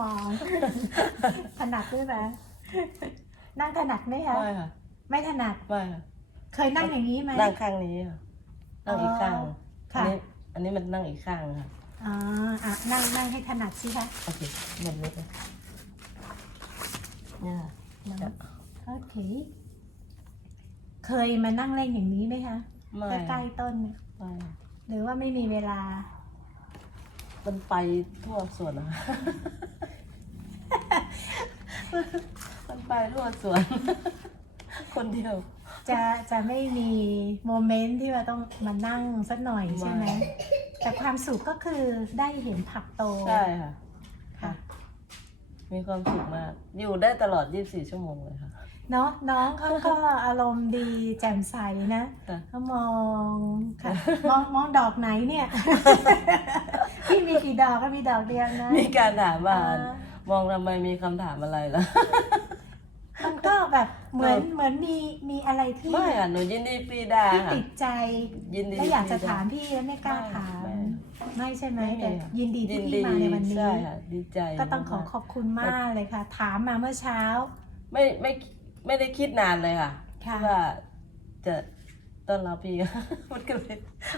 มอง ถนัดด้วยไหมนั่งถนัดไหมคะไม่ค่ะไม่ถนัดไม่ค่ะเคยนั่งอย่างนี้ไหมนั่งข้างนี้ค่ะนั่งอีกข้างอ๋ออัค่ะนนี้อันนี้มันนั่งอีกข้างค่ะอ๋ออะนั่งนั่งให้ถนัดสิคะโอเคแบบนี้เลยเนี่ยค่ะเนอะโอเคเคยมานั่งเล่นอย่างนี้ไหมคะไม่ใกล้ๆต้นเนี่ยไม่หรือว่าไม่มีเวลา มันไปทั่วสวนนะคะมันไปทั่วสวน คนเดียว จะจะไม่มีโมเมนต์ที่ว่าต้องมานั่งสักหน่อยใช่ไหมไม่แต่ความสุขก็คือได้เห็นผักโต ใช่ค่ะ ค่ะ มีความสุขมาก อยู่ได้ตลอด 24 ชั่วโมงเลยค่ะ เนาะน้องเขาก็อารมณ์ดีแจ่มใสนะค่ะเขามองค่ะมองมองดอกไหนเนี่ยพี่มีกี่ดอกก็มีดอกเดียวนะมีการถามว่าอ่ามองทำไมมีคำถามอะไรล่ะมันก็แบบเหมือนเหมือนมีมีอะไรที่ไม่ค่ะหนูยินดีปรีดาที่ค่ะติดใจยินดีแล้วอยากจะปรีดถามพี่แล้วไม่กล้าถามไม่ไม่ใช่ไหมไม่มีแต่ค่ะยินดีที่ยิพี่มาในวันนี้ใช่ค่ะดีใจก็ต้องขอมากขอบคุณมากเลยค่ะ ถามมาเมื่อเช้า ไม่ไม่ ไม่ได้คิดนานเลยค่ะค่ะ ว่าจะต้อนรับพี่ มันก็เลย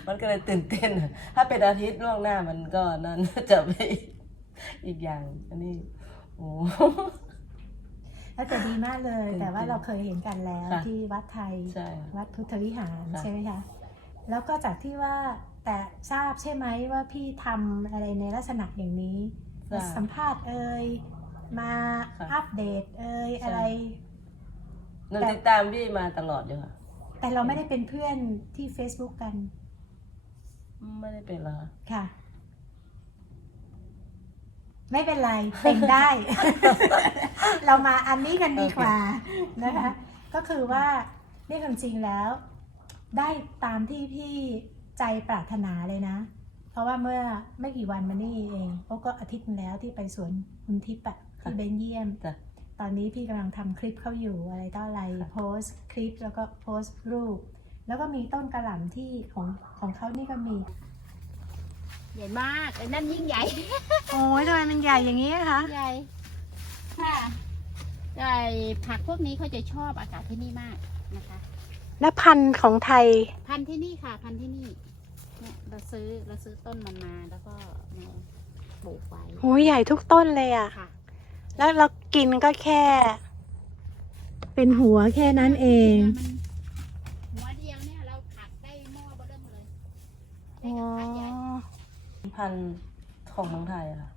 มันก็เลยตื่นเต้นอะถ้าเป็นอาทิตย์ล่วงหน้ามันก็นั้นจะไปอีกอย่าง อันนี้โอ้ แล้วแต่ดีมากเลยจริงๆแต่ว่าเราเคยเห็นกันแล้วค่ะ ที่วัดไทย ใช่ค่ะวัดพุทธวิหารค่ะ ใช่ไหมคะ แล้วก็จากที่ว่าแต่ทราบใช่ไหมว่าพี่ทำอะไรในลักษณะอย่างนี้ทราบสัมภาษณ์เอ่ยมาค่ะอัปเดตเอ่ยใช่ อะไร หนูติดตามพี่มาตลอดอยู่ค่ะ แต่เราไม่ได้เป็นเพื่อนที่ Facebook กัน ไม่ได้เป็นละค่ะค่ะ ไม่เป็นไร เป็นได้ เรามาอันนี้กันดีกว่านะคะ ก็คือว่านี่ความจริงแล้ว ได้ตามที่พี่ใจปรารถนาเลยนะ เพราะว่าเมื่อไม่กี่วันมานี่เองโอ้ก็อาทิตย์นึงแล้วที่ไปสวนคุณทิพย์อะที่เบนเยียมจ้ะ ตอนนี้พี่กำลังทำคลิปเข้าอยู่อะไรต่ออะไรค่ะโพสต์คลิปแล้วก็โพสต์รูป แล้วก็มีต้นกระหล่ำที่ของของเขานี่ก็มี ใหญ่มากแต่นั่นยิ่งใหญ่ โอ้ยทำไมมันใหญ่อย่างนี้คะใหญ่ค่ะใหญ่ผักพวกนี้เขาจะชอบอากาศที่นี่มากนะคะ และพันธุ์ของไทย พันธุ์ที่นี่ค่ะ พันธุ์ที่นี่ เนี่ยเราซื้อเราซื้อต้นมันมาแล้วก็มาปลูกไว้โอ้ยใหญ่ทุกต้นเลยอะค่ะ แล้วเรากินก็แค่ เป็นหัวแค่นั้นเองมันหัวเดียวเนี่ยเราผัดได้หม้อเบอเริ่มเลยได้อ๋อกระทะใหญ่พันธุ์ของเมืองไทยอะค่ะ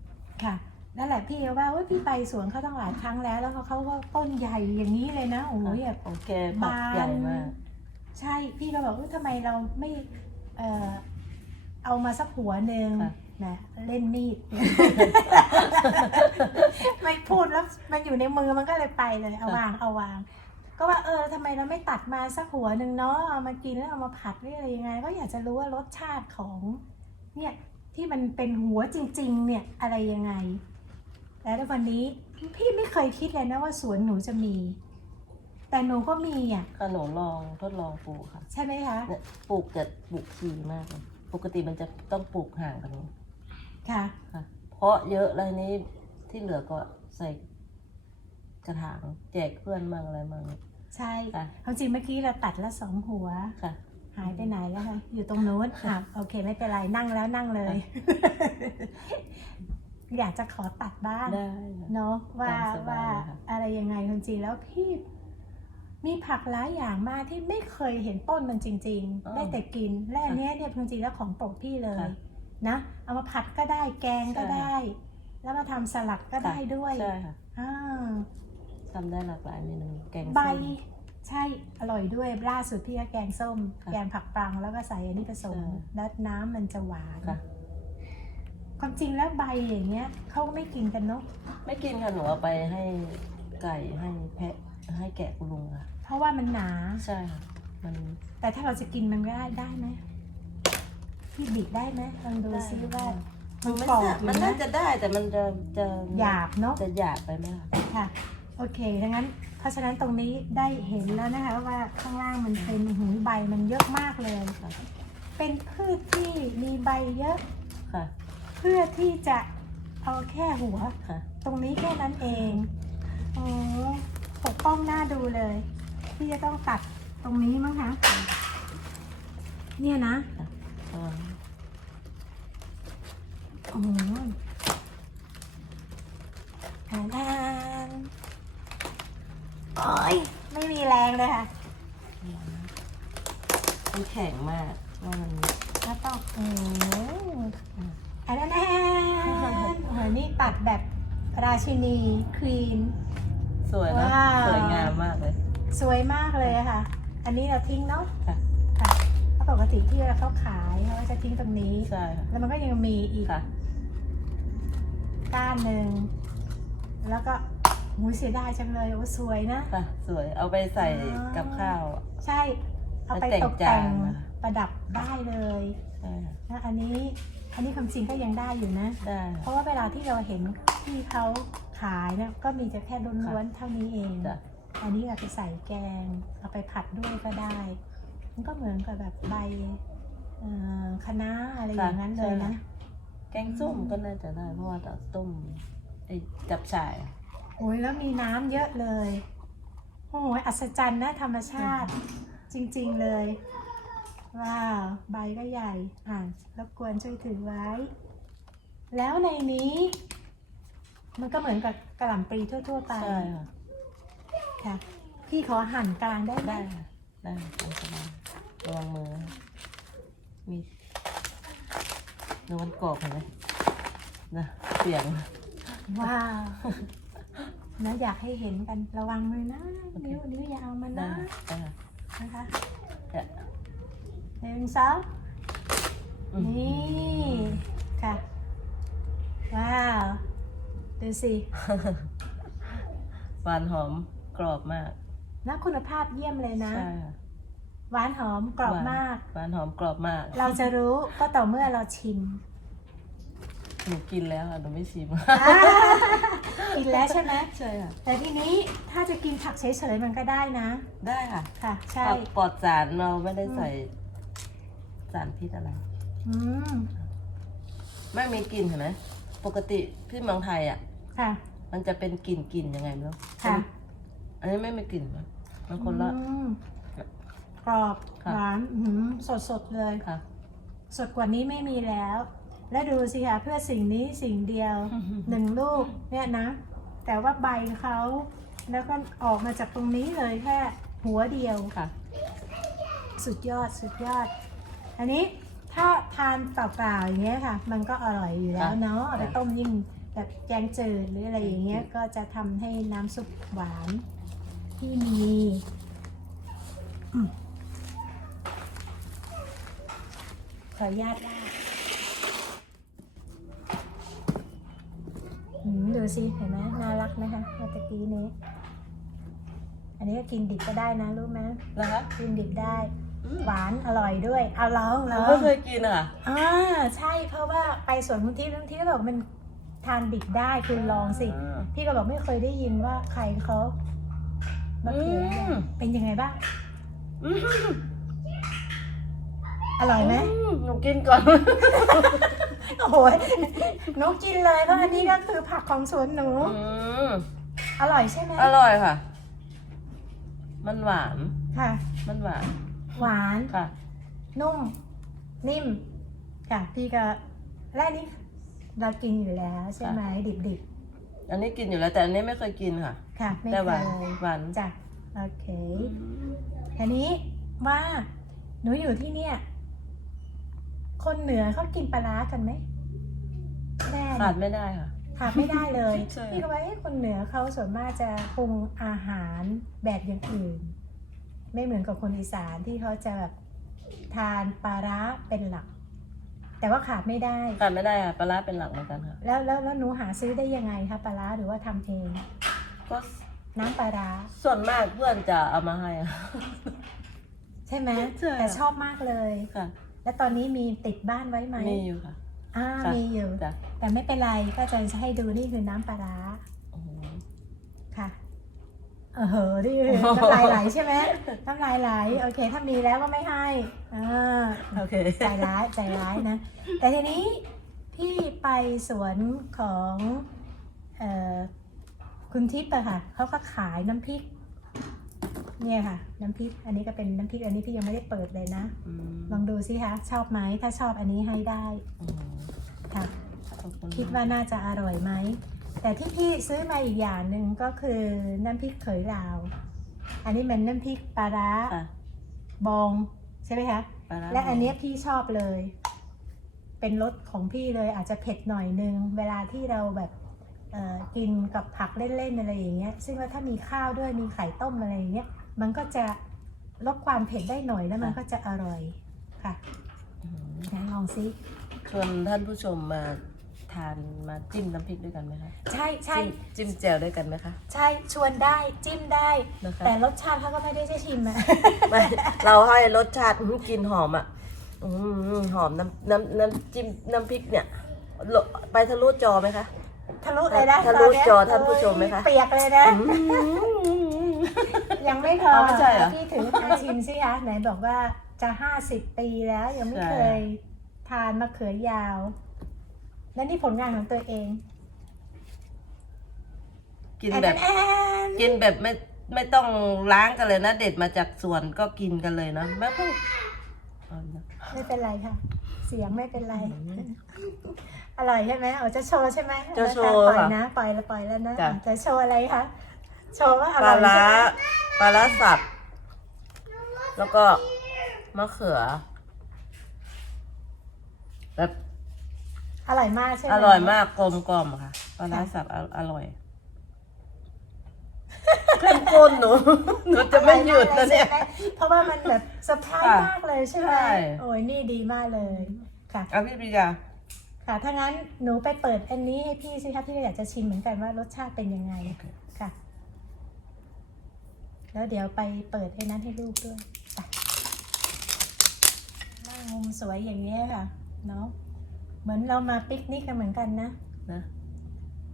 ค่ะนั่นแหละพี่ว่าว่าพี่ไปสวนเขาตั้งหลายครั้งแล้ว แล้วเขาเขาก็ต้นใหญ่อย่างนี้เลยนะโอ้ยแบบ ของแกฝักใหญ่มาก ใช่พี่ก็บอกว่าทำไมเราไม่เออเอามาสักหัวหนึ่งค่ะ นะเล่นมีด ไม่พูดแล้วมันอยู่ในมือมันก็เลยไปเลย เอาวางเอาวาง ก็ว่าเออทำไมเราไม่ตัดมาสักหัวหนึ่งเนาะเอามากินแล้วเอามาผัดหรืออะไรยังไง ก็อยากจะรู้ว่ารสชาติของ เนี่ยที่มันเป็นหัวจริง ๆ เนี่ยอะไรยังไง แล้ววันนี้พี่ไม่เคยคิดเลยนะว่าสวนหนูจะมี แต่หนูก็มีอะขนมลองทดลองปลูกค่ะ ใช่ไหมคะเนี่ยปลูกจะปลูกทีมากเลยปกติมันจะต้องปลูกห่างกันนี้ ค่ะ ค่ะ เพราะเยอะแล้วนี้ที่เหลือก็ใส่กระถางแจกเพื่อนมั่งอะไรมั่ง ใช่ค่ะ ความจริงเมื่อกี้เราตัดละสองหัว ค่ะ หายไปไหนแล้วคะอยู่ตรงโน้นอะโอเคไม่เป็นไรนั่งแล้วนั่งเลย อยากจะขอตัดบ้าง ได้ค่ะ เนาะว่าตามสบายว่าเลยค่ะ อะไรยังไงความจริงแล้วพี่ มีผักหลายอย่างมากที่ไม่เคยเห็นต้นมันจริง ๆ ได้แต่กินและอันเนี้ยเนี่ยความจริงแล้วของโปรดพี่เลย ค่ะ นะ เอามาผัดก็ได้แกงก็ใช่ได้ แล้วมาทำสลัดก็ได้ด้วยใช่ค่ะอ่าทำได้หลากหลายเมนูแกงส้มใบใช่อร่อยด้วยล่าสุดพี่ก็แกงส้มค่ะแกงผักปรังแล้วก็ใส่อันนี้ผสมใช่แล้วน้ำมันจะหวานค่ะความจริงแล้วใบอย่างเงี้ยเขาไม่กินกันเนาะไม่กินค่ะหนูเอาไปให้ไก่ให้แพะให้แกะคุณลุงค่ะเพราะว่ามันหนาใช่ค่ะมันแต่ถ้าเราจะกินมันได้ได้ไหม พี่บีบได้ไหมลองดูซิว่ามัมันนไม่กรอบน่าอยู่มันนะน่าจะได้แต่มันจะจะหยาบเนาะจะหยาบไปไหมคะค่ะ โอเคดังนั้น เพราะฉะนั้นตรงนี้ได้เห็นแล้วนะคะว่าข้างล่างมันเป็นหูใบมันเยอะมากเลยค่ะเป็นพืชที่มีใบเยอะค่ะ เพื่อที่จะเอาแค่หัวค่ะตรงนี้แค่นั้นเองโอ้ปกป้องหน้าดูเลย ที่จะต้องตัดตรงนี้มั้งคะเนี่ยนะอ่า โอ้โหอ่านอ่านโอ้ยไม่มีแรงเลยค่ะมันแข็งมากว่ามันแล้วต้องโอ้อันนั้นแอนโอ้โหนี่ตัดแบบราชินีควีน สวยนะว้าวสวยงามมากเลย สวยมากเลยค่ะ อันนี้เราทิ้งเนาะะค่ะเพราะปกติที่เวลาเขาขายเขาก็จะทิ้งตรงนี้ ใช่ค่ะแล้วมันก็ยังมีอีกค่ะ ก้านหนึ่ง แล้วก็หูยเสียดายจังเลยโอ้สวยนะ ค่ะ สวยเอาไปใส่อ๋อกับข้าว ใช่ เอาไปแล้วแต่งตกแต่งจานมาประดับได้เลยใช่ค่ะนะอันนี้ อันนี้ความจริงก็ยังได้อยู่นะ ได้เพค่ะ ราะว่าเวลาที่เราเห็นที่เขาขายเนี่ยก็มีจะแค่ล้วนๆเท่านี้เอง จ้ะ อันนี้เอาไปใส่แกง เอาไปผัดด้วยก็ได้ มันก็เหมือนกับแบบใบเอ่อคะน้าอะไรอย่างนั้นเลยนะ แกงส้มก็น่าจะได้เพราะว่าเราต้มไอ้จับฉ่ายอะโอ้ยแล้วมีน้ำเยอะเลย โอ้โหอัศจรรย์นะธรรมชาติ จริงๆเลย ว้าว ใบก็ใหญ่ อ่านรบกวนช่วยถือไว้ แล้วในนี้ มันก็เหมือนกับกระหล่ำปลีทั่ว ๆ ไป ใช่ค่ะค่ะพี่ขอหั่นกลางได้ไหม ได้ค่ะได้ตามสบายระวังมือนะมีเนื้อมันกรอบเห็นไหมนะเสียงว้าวนะอยากให้เห็นกันระวังมือนะโอเคนิ้วนิ้วอย่าเอามันได้นะได้ค่ะนะคะเนี่ยหนึ่งสองอืมนี่ค่ะ ว้าว ดูสิหวานหอมกรอบมาก แล้วคุณภาพเยี่ยมเลยนะใช่ค่ะหวานหอมกรอบมาก หวานหอมกรอบมาก เราจะรู้ก็ต่อเมื่อเราชิม หนูกินแล้วค่ะหนูไม่ชิมอ่ากินแล้วใช่ไหมใช่ค่ะ แต่ทีนี้ถ้าจะกินผักเฉยๆมันก็ได้นะ ได้ค่ะ ค่ะ ใช่ผักปลอดสารเราไม่ได้ใส่สารพิษอะไร อืม ไม่มีกลิ่นเห็นไหมปกติที่เมืองไทยอะ ค่ะ มันจะเป็นกลิ่นกลิ่นยังไงไม่รู้ค่ะ อันนี้ไม่มีกลิ่นนะ มันคนละ อืมกรอบค่ะ หวานสดสดๆเลย ค่ะ สดกว่านี้ไม่มีแล้ว และดูสิค่ะเพื่อสิ่งนี้สิ่งเดียว หนึ่งลูกเนี่ยนะ แต่ว่าใบเขาแล้วก็ออกมาจากตรงนี้เลยแค่หัวเดียว ค่ะ สุดยอดสุดยอด อันนี้ถ้าทานเปล่าๆอย่างเงี้ยค่ะ มันก็อร่อยอยู่แล้วเนาะเอาไปต้มยิ่งแบบแกงจืดหรืออะไรอย่างเงี้ยก็จะทำให้น้ำซุปหวาน ที่มีอืมขออนุญาตลาดอืมดูสิเห็นไหมน่ารักไหมคะเมื่อตะกี้นี้ อันนี้ก็กินดิบก็ได้นะรู้ไหมแล้วคะกินดิบได้ หวานอร่อยด้วยเอาลองหลนูองไม่เคยกินอะ อ่าใช่เพราะว่าไปสวนคุณทิพย์คุณทิพย์ก็บอกมันทานดิบได้คุณลองสิอ่าพี่ก็บอกไม่เคยได้ยินว่าใครเขา มาเขียนอืมเป็นยังไงบ้าง อืมอร่อยไหมหนูกินก่อน โอ้โหหนูกินเลยเพราะอันนี้ก็คือผักของสวนหนู อืมอร่อยใช่ไหมอร่อยค่ะ มันหวาน ค่ะ มันหวาน หวาน ค่ะ นุ่ม นิ่มค่ะพี่ก็และนี่เรากินอยู่แล้วใช่ไหมดิบอันนี้กินอยู่แล้วแต่อันนี้ไม่เคยกินค่ะๆ ค่ะไม่แต่หเควานยหวานจ้ะโอเคทีนี้ว่าหนูอยู่ที่เนี่ย คนเหนือเขากินปลาร้ากันไหมแน่ขาดไม่ได้ค่ะ ขาดไม่ได้เลยใช่ พี่ก็ว่าเอ๊ะคนเหนือเขาส่วนมากจะปรุงอาหารแบบอย่างอื่น ไม่เหมือนกับคนอีสานที่เขาจะแบบทานปลาร้าเป็นหลัก แต่ว่าขาดไม่ได้ ขาดไม่ได้ค่ะปลาร้าเป็นหลักเหมือนกันค่ะ แล้วแล้วแล้วหนูหาซื้อได้ยังไงคะปลาร้าหรือว่าทำเอง ก็น้ำปลาร้าส่วนมากเพื่อนจะเอามาให้อะ ใช่ไหมใช่ แต่ชอบมากเลย ค่ะแล้วตอนนี้มีติดบ้านไว้ไหมมีอยู่ค่ะอ่าค่ะมีอยู่ จ้ะแต่ไม่เป็นไรก็จะให้ดูนี่คือน้ำปลาร้าโอ้โห ค่ะเออเหอะนี่คือน้ำลายไหลใช่ไหมน้ำลายไหลโอเค ถ้ามีแล้วก็ไม่ให้อ่า โอเค ใจร้ายใจร้ายนะ แต่ทีนี้พี่ไปสวนของเอ่อ คุณทิพย์อะค่ะเขาก็ขายน้ำพริก เนี่ยค่ะ น้ำพริก อันนี้ก็เป็นน้ำพริกอันนี้พี่ยังไม่ได้เปิดเลยนะอืมลองดูสิคะชอบไหมถ้าชอบอันนี้ให้ได้อืมค่ะขอบคุณคิดว่าน่าจะอร่อยไหม แต่ที่พี่ซื้อมาอีกอย่างหนึ่งก็คือน้ำพริกเขยลาว อันนี้เป็นน้ำพริกปลาร้าค่ะบองใช่ไหมคะปลาร้าและอันเนี้ยพี่ชอบเลย เป็นรสของพี่เลยอาจจะเผ็ดหน่อยนึง เวลาที่เราแบบเอ่อ กินกับผักเล่นๆอะไรอย่างเงี้ย ซึ่งว่าถ้ามีข้าวด้วยมีไข่ต้มอะไรอย่างเงี้ย มันก็จะลดความเผ็ดได้หน่อยแล้วมันก็จะอร่อยค่ะอืมไหนลองซิชวนท่านผู้ชมมาทานมาจิ้มน้ำพริกด้วยกันไหมคะ ใช่ใช่จิ้มจิ้มแจ่วด้วยกันไหมคะ ใช่ชวนได้จิ้มได้นะคะแต่รสชาติเขาก็ไม่ได้จะชิมอะไม่เราให้รสชาติอื้อกลินหอมอะอืมหอมน้ำน้ำน้ำจิ้มน้ำพริกเนี่ยโลไปทะลุจอไหมคะ ทะลุเลยนะทะลุตนเนี้ยจอท่านผู้ชมไหมคะเปียกเลยนะอืมยังไม่พออ๋อไม่ใช่เหรอ พี่ถือมาชิมสิคะไหนบอกว่าจะห้าสิบปีแล้วยังไม่ใช่เคยทานมะเขือยาว และนี่ผลงานของตัวเอง กินแอนแบบแอนกินแบบไม่ไม่ต้องล้างกันเลยนะ เด็ดมาจากสวนก็กินกันเลยนะไม่ต้องเอานะ ไม่เป็นไรค่ะ เสียงไม่เป็นไรอืมอร่อยใช่ไหมอ๋อจะโชว์ใช่ไหมจะโชว์ปล่อยค่ะนะปล่อยแล้วปล่อยแล้วนะจ้ะ จะโชว์อะไรคะโชว์ว่าอปร่ลาอยใช่ร้าไหมปลาร้าสับ แล้วก็มะเขือ แบบอร่อยมากใช่ไหมอร่อยมากกลมกล่อมค่ะปลาร้าสับออร่อยเข้มข้นหนูหนูจะไม่หยุดนะเนี่ยอร่อมากลใช่ไหมเพราะว่ามันแบบเซอร์ไพรส์ค่ะมากเลยใช่ไหมใช่ โอ้ยนี่ดีมากเลยค่ะ เอาพี่ปิยาค่ะถ้างั้นหนูไปเปิดอันนี้ให้พี่สิคะพี่ก็อยากจะชิมเหมือนกันว่ารสชาติเป็นยังไงค่ะ แล้วเดี๋ยวไปเปิดไอ้นั้นให้ลูกด้วยไปนั่งมุมสวยอย่างนี้ยค่ะเนาะเหมือนเรามาปิกนิกกันเหมือนกันนะ นะ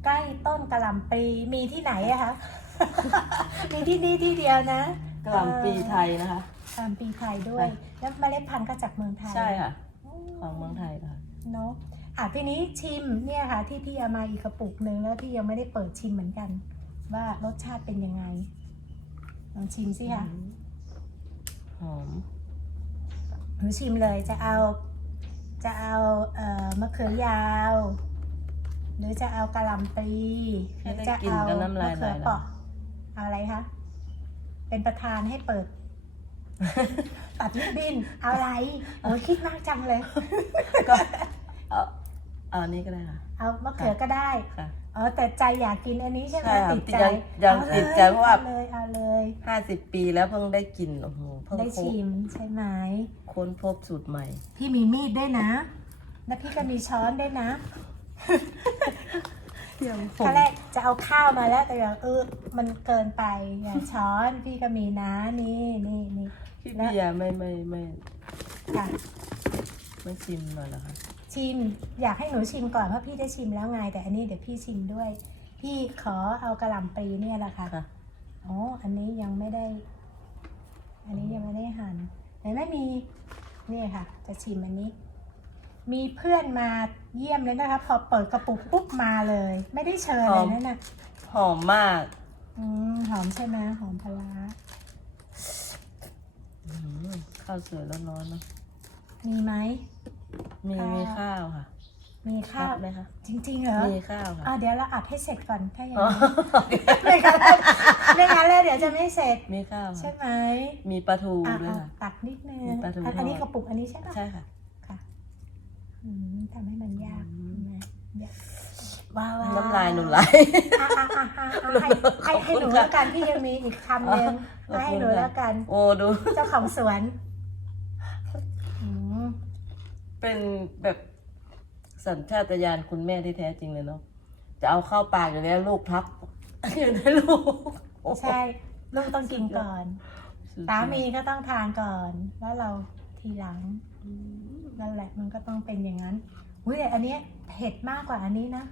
ใกล้ต้นกระหล่ำปลีมีที่ไหนอะคะ มีที่นี่ที่เดียวนะกะหล่ำปีไทยนะคะกระหล่ำปลีไทยด้วยค่ะแล้วเมล็ดพันธุ์ก็จากเมืองไทยใช่ค่ะ ของเมืองไทยค่ะเนาะอะทีนี้ชิมเนี่ยค่ะ ที่พี่เอามาอีกกระปุกหนึ่งแล้วพี่ยังไม่ได้เปิดชิมเหมือนกัน ว่ารสชาติเป็นยังไงลองชิมสิค่ะหอมหนูชิมเลยจะเอาจะเอาเอ่อมะเขือยาว หรือจะเอากระหล่ำปลีหแค่รือได้จะกลินเอาก็น้ำลายมะไหลเขือแล้วเปราะเอาอะไรคะ เป็นประธานให้เปิด ตัดลิบบินเอาอะไรโอ้ยคิดมากจังเลย ก็เอาเอาอันนี้ก็ได้ค่ะ เอามะเขือก็ได้ ค่ะ อ๋อ แต่ใจอยากกินอันนี้ใช่ไหมใช่ค่ะติดใจยังยังอาลติดใจเพราะว่าอเลยเอาเลยห้าสิบปีแล้วเพิ่งได้กินโอ้โหเพิ่งได้พบชิมใช่ไหม ค้นพบสูตรใหม่ พี่มีมีดด้วยนะ แล้วพี่ก็มีช้อนด้วยนะ ยังผตอนแรกจะเอาข้าวมาแล้วแต่อย่างเออมันเกินไปอย่าช้อนพี่ก็มีนะนี่นี่นี่พี่ปิยาไม่ไม่ไม่ค่ะไม่ชิมหน่อยเหรอคะชิมอยากให้หนูชิมก่อนเพราะพี่ได้ชิมแล้วไงแต่อันนี้เดี๋ยวพี่ชิมด้วย พี่ขอเอากระหล่ำปลีเนี่ยแหละค่ะค่ะอ๋ออันนี้ยังไม่ได้ อันนี้ยังไม่ได้หั่นแต่ไม่มีนี่ค่ะ จะชิมอันนี้ มีเพื่อนมาเยี่ยมเลยนะคะ พอเปิดกระปุกปุ๊บมาเลย ไม่ได้เชิญเลยนั่นน่ะหอมมาก อืมหอมใช่ไหมหอมพะล้าอืมข้าวสวยร้อนๆเนอะมีไหม มีค่ะมีข้าวค่ะมีข้าวรับไหมคะจริงๆเหรอมีข้าวค่ะ อะเดี๋ยวเราอัดให้เสร็จก่อนถ้าอย่างอ๋อ นั้นไม่งั้นไม่งั้นเลยเดี๋ยวจะไม่เสร็จ มีข้าวใช่ค่ะไหมมีปลาทูอะด้วยอะค่ะ ตักนิดนึงมีปลาทูอันอันนี้ทอด กระปุกอันนี้ใช่ปะใช่ค่ะค่ะอืม ทำให้มันยากอืมเห็นไหมเดี๋ยวว้าวน้ำลายหนูไหลอะอะอะอะอะให้ให้ให้หนูขอบคุณค่ะแล้วกันพี่ยังมีอีกคำหนึ่งขอบคุณให้หนูค่ะแล้วกัน โอ้ดู เจ้าของสวนอืมเป็นแบบสัญชาตญาณคุณแม่ที่แท้จริงเลยเนาะ จะเอาเข้าปากอยู่แล้วลูกพักอยู่ในลูกโอ้โหใช่ลูกต้องกินก่อนสุดยอดสามีก็ต้องทานก่อน แล้วเราทีหลัง อืม นั่นแหละมันก็ต้องเป็นอย่างนั้นอุ้ยแต่อันเนี้ยเผ็ดมากกว่าอันนี้นะ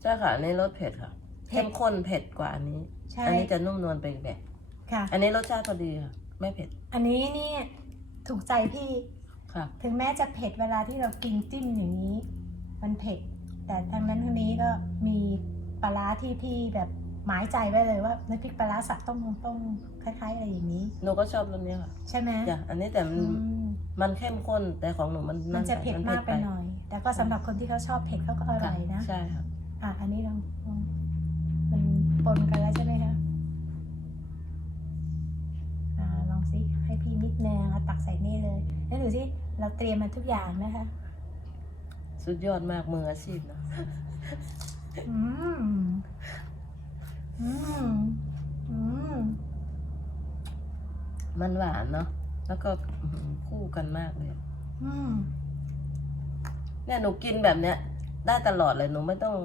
ใช่ค่ะอันนี้รสเผ็ดค่ะเผ็เข้ดมข้นเผ็ดกว่าอันนี้ ใช่ อันนี้จะนุ่มนวลไปอีกแบบ ค่ะ อันนี้รสชาติพอดีค่ะ ไม่เผ็ดอันนี้นี่ถูกใจพี่ ค่ะ ถึงแม้จะเผ็ดเวลาที่เรากินจิ้มอย่างนี้ มันเผ็ด แต่ทางนั้นทางนี้ก็มีปลาร้าที่พี่แบบหมายใจไว้เลยว่าน้ำพริกปลาร้าสับต้องต้องคล้ายๆอะไรอย่างนี้ หนูก็ชอบรสนี้ค่ะ ใช่ไหมจ้ะ อันนี้แต่มันอืม มันเข้มข้นแต่ของหนูมันมันจะไปเผ็ดมากไปหน่อย แต่ก็สำหรับคนที่เขาชอบเผ็ดเขาก็อร่ค่ะอยนะใช่ค่ะอะอันนี้ลองลองมันปนกันแล้วใช่ไหมคะอ่าลองสิให้พี่นิดนึงเอาตักใส่นี่เลย แล้วดูสิเราเตรียมมาทุกอย่างนะคะ สุดยอดมากมืออาชีพนะอืมอืมอืมมันหวานเนาะ แล้วก็อื้อหือคู่กันมากเลย อืมเนี่ยหนูกินแบบเนี้ย ได้ตลอดเลยหนูไม่ต้อง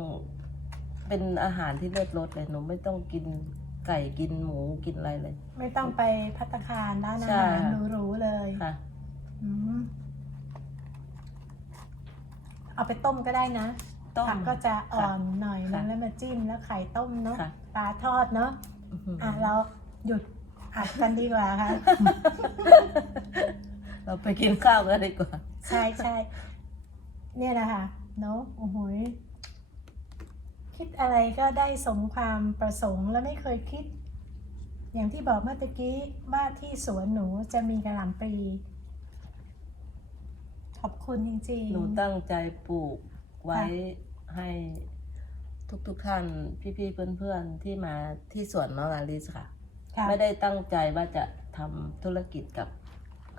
เป็นอาหารที่เลือดรสเลยหนูไม่ต้องกินไก่กินหมูกินอะไรเลย ไม่ต้องไปพัตตาคารร้านอาใช่หารค่ะหรูๆเลยค่ะ อืมเอาไปต้มก็ได้นะต้มผักก็จะอ่อนค่ะหน่อยนึค่ะงแล้วมาจิ้มแล้วไข่ต้มเนาะค่ะ ปลาทอดเนาะอื้อหืออะเราหยุด อัดกันดีกว่าค่ะ เราไปกินข้าวกันดีกว่า ใช่ใช่ เนี่ยแหละค่ะ เนาะโอ้โหยคิดอะไรก็ได้สมความประสงค์แล้วไม่เคยคิด อย่างที่บอกเมื่อตะกี้ว่าที่สวนหนูจะมีกระหล่ำปลีขอบคุณจริงๆ หนูตั้งใจปลูกไว้ให้ทุกๆท่านพี่ๆเพื่อนๆที่มาที่สวนน้องอาลิสค่ะ ค่ะไม่ได้ตั้งใจว่าจะทำธุรกิจกับ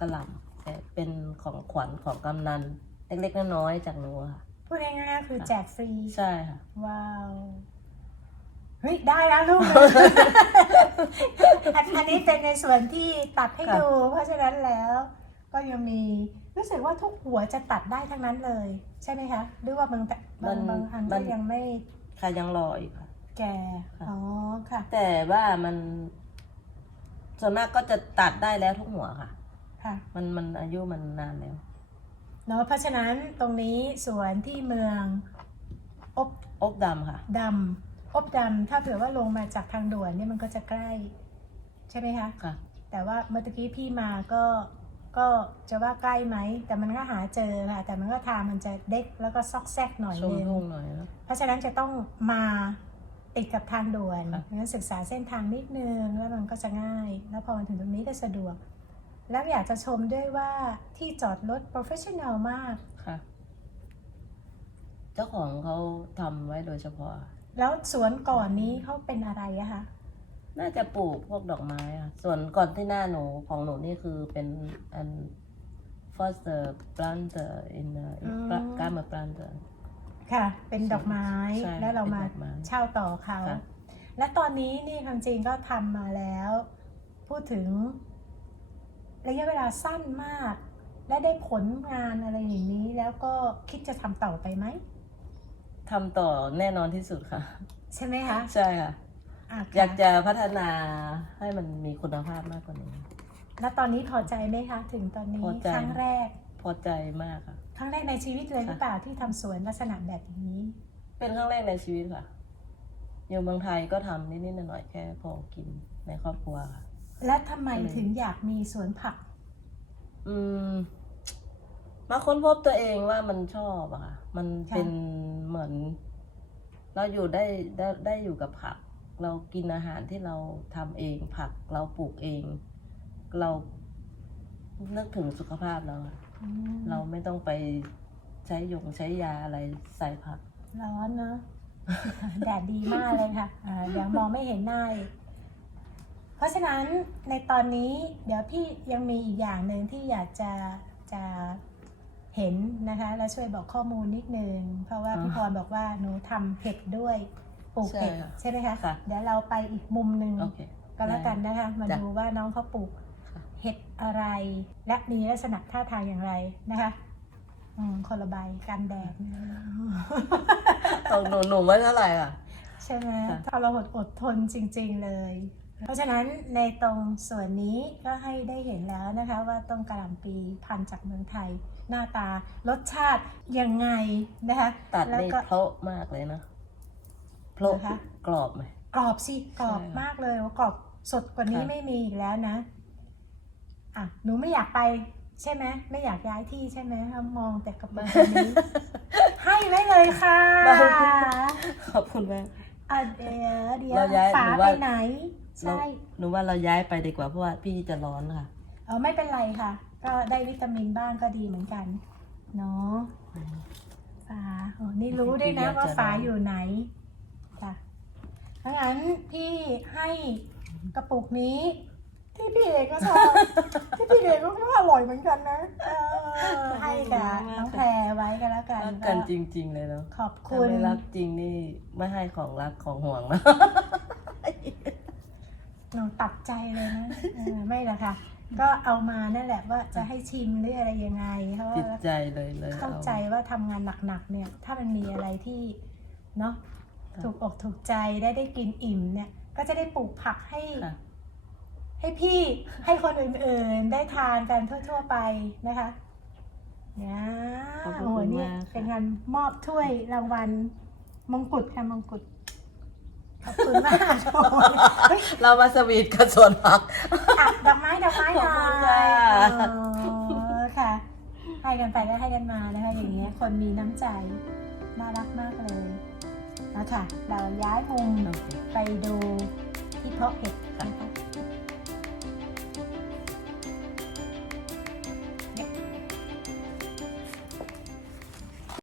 กระหล่ำแต่เป็นของขวัญของกำนันเล็กๆน้อยๆจากหนูอะค่ะ พูดง่ายๆคือแจกฟรี ใช่ค่ะ ว้าว เฮ้ย ได้แล้วลูก อันอันนี้เป็นในส่วนที่ตัดให้ค่ะ ดู เพราะฉะนั้นแล้ว ก็ยังมีรู้สึกว่าทุกหัวจะตัดได้ทั้งนั้นเลย ใช่ไหมคะ หรือว่าบางแต่บางบางอันก็ยังไม่ค่ะยังรออีกค่ะ แก่ค่ะอ๋อค่ะ แต่ว่ามัน ส่วนมากก็จะตัดได้แล้วทุกหัวค่ะ ค่ะ มันมันอายุมันนานแล้วเนาะเพราะฉะนั้นตรงนี้สวนที่เมืองอบอบดำค่ะ ดำอบดำถ้าเผื่อว่าลงมาจากทางด่วนเนี่ยมันก็จะใกล้ ใช่ไหมคะ ค่ะ แต่ว่าเมื่อตะกี้พี่มาก็ก็จะว่าใกล้ไหม แต่มันก็หาเจอค่ะแต่มันก็ทางมันจะเด็กแล้วก็ซอกแซกหน่อยชมนึง ทุ่งหน่อยนะเพราะฉะนั้นจะต้องมา ติดกับทางด่วนครับงั้นศึกษาเส้นทางนิดนึงแล้วมันก็จะง่าย แล้วพอมาถึงตรงนี้ก็สะดวก แล้วอยากจะชมด้วยว่าที่จอดรถ professional มากค่ะ เจ้าของเขาทำไว้โดยเฉพาะ แล้วสวนก่อนนี้เขาเป็นอะไรอะคะน่าจะปลูกพวกดอกไม้ค่ะส่วนก่อนที่หน้าหนูของหนูนี่คือเป็นอัน foster planter in the g a m m a planter ค่ะ เป็นดอกไม้ใช่แล้วเรามาเป็นดอกไม้เช่าต่อเขา ค่ะ และตอนนี้นี่ความจริงก็ทำมาแล้ว พูดถึง ระยะเวลาสั้นมาก และได้ผลงานอะไรอย่างนี้ แล้วก็คิดจะทำต่อไปไหม ทำต่อแน่นอนที่สุดค่ะ ใช่ไหมคะใช่ค่ะอะอยากค่ะจะพัฒนาให้มันมีคุณภาพมากกว่านี้ แล้วตอนนี้พอใจไหมคะ ถึงตอนนี้พอใจ ครั้งแรกพ อใจมากค่ะ ครั้งแรกในชีวิตเลยหรือเปล่าที่ทำสวนลักษณะแบบนี้ เป็นครั้งแรกในชีวิตค่ะอยู่เมืองไทยก็ทำนิดๆหน่อยๆแค่พอกินในครอบครัวค่ะ และทำไมก็เลยถึงอยากมีสวนผัก อืม มาค้นพบตัวเองว่ามันชอบอะค่ะ มันค่ะเป็นเหมือน เราอยู่ได้ได้ได้อยู่กับผัก เรากินอาหารที่เราทำเองผักเราปลูกเอง เรานึกถึงสุขภาพเราอะอืม เราไม่ต้องไปใช้ยงใช้ยาอะไรใส่ผัก ร้อนเนอะแดดดีมากเลยค่ะอ่าเดี๋ยวมองไม่เห็นหน้าอีกเพราะฉะนั้นในตอนนี้เดี๋ยวพี่ยังมีอีกอย่างหนึ่งที่อยากจะจะเห็นนะคะ แล้วช่วยบอกข้อมูลนิดนึง เพราะว่าอ่าพี่พรบอกว่าหนูทำเห็ดด้วยปลูกเห็ดใช่ค่ะใช่ไหมคะ ค่ะเดี๋ยวเราไปอีกมุมหนึ่งโอเค ก็แล้วกันนะคะ มาจ้ะ ดูว่าน้องเขาปลูกค่ะเห็ดอะไร และมีลักษณะท่าทางอย่างไรนะคะอืมคนละใบกันแดดของหนูหนูไม่เท่าไหร่อะ ใช่ไหมค่ะทรหดอดทนจริง ๆเลย เพราะฉะนั้นในตรงส่วนนี้ก็ให้ได้เห็นแล้วนะคะว่าต้นกระหล่ำปีพันธุ์จากเมืองไทย หน้าตารสชาติยังไงนะคะตัดแล้วนี่ก็เพราะมากเลยนะเพราะเหรอคะกรอบไหมกรอบสิกรอบใช่ค่ะมากเลยว่ากรอบสดกว่านี้ค่ะไม่มีอีกแล้วนะ อะหนูไม่อยากไปใช่ไหมไม่อยากย้ายที่ใช่ไหมมองแต่กระปุกนี้ให้ไว้เลยค่ะขอบคุณมากอะเดี๋ยวเดี๋ยวเราย้ายฝาหรือไปว่าไหนเราใช่หนูว่าเราย้ายไปดีกว่าเพราะว่าพี่จะร้อนค่ะ เออไม่เป็นไรค่ะ ก็ได้วิตามินบ้างก็ดีเหมือนกันเนาะฝาโอ้นี่รู้ด้วยนะว่าฝาอยู่ไหนค่ะถ้างั้นพี่ให้กระปุกนี้ ที่พี่เอกก็ชอบที่พี่เอกก็ว่าอร่อยเหมือนกันนะเออให้กับน้องแพรไว้ก็แล้วกันรักกันจริง ๆ เลยเนาะขอบถ้าคุณไม่รักจริงนี่ไม่ให้ของรักของห่วงนะ หนูตัดใจเลยนะเออไม่ละค่ะ ก็เอามานั่นแหละว่าจะให้ชิมหรืออะไรยังไงเพราะติดว่าใจเลยเลยเข้าใจว่าทำงานหนักๆเนี่ย ถ้ามันมีอะไรที่เนาะถูกอกถูกใจได้ได้กินอิ่มเนี่ย ก็จะได้ปลูกผักให้ ค่ะ ให้พี่ให้คนอื่นๆ ได้ทานกันทั่ว ๆ ไปนะคะเนี่ยขอบคุณโอ้โหนี่มากค่ะ เป็นงานมอบถ้วยรางวัลมงกุฎค่ะมงกุฎขอบคุณมากโอ้ยเฮ้ยเรามาสวีทกับสวนผัก อะดอกไม้ดอกไม้หน่อขอบคุณยค่ะอ๋อค่ะ ให้กันไปก็ให้กันมานะคะ อย่างเงี้ยคนมีน้ำใจ น่ารักมากเลยแล้วค่ะ เราย้ายมุม ไปดูที่เพาะเห็ดนะคะ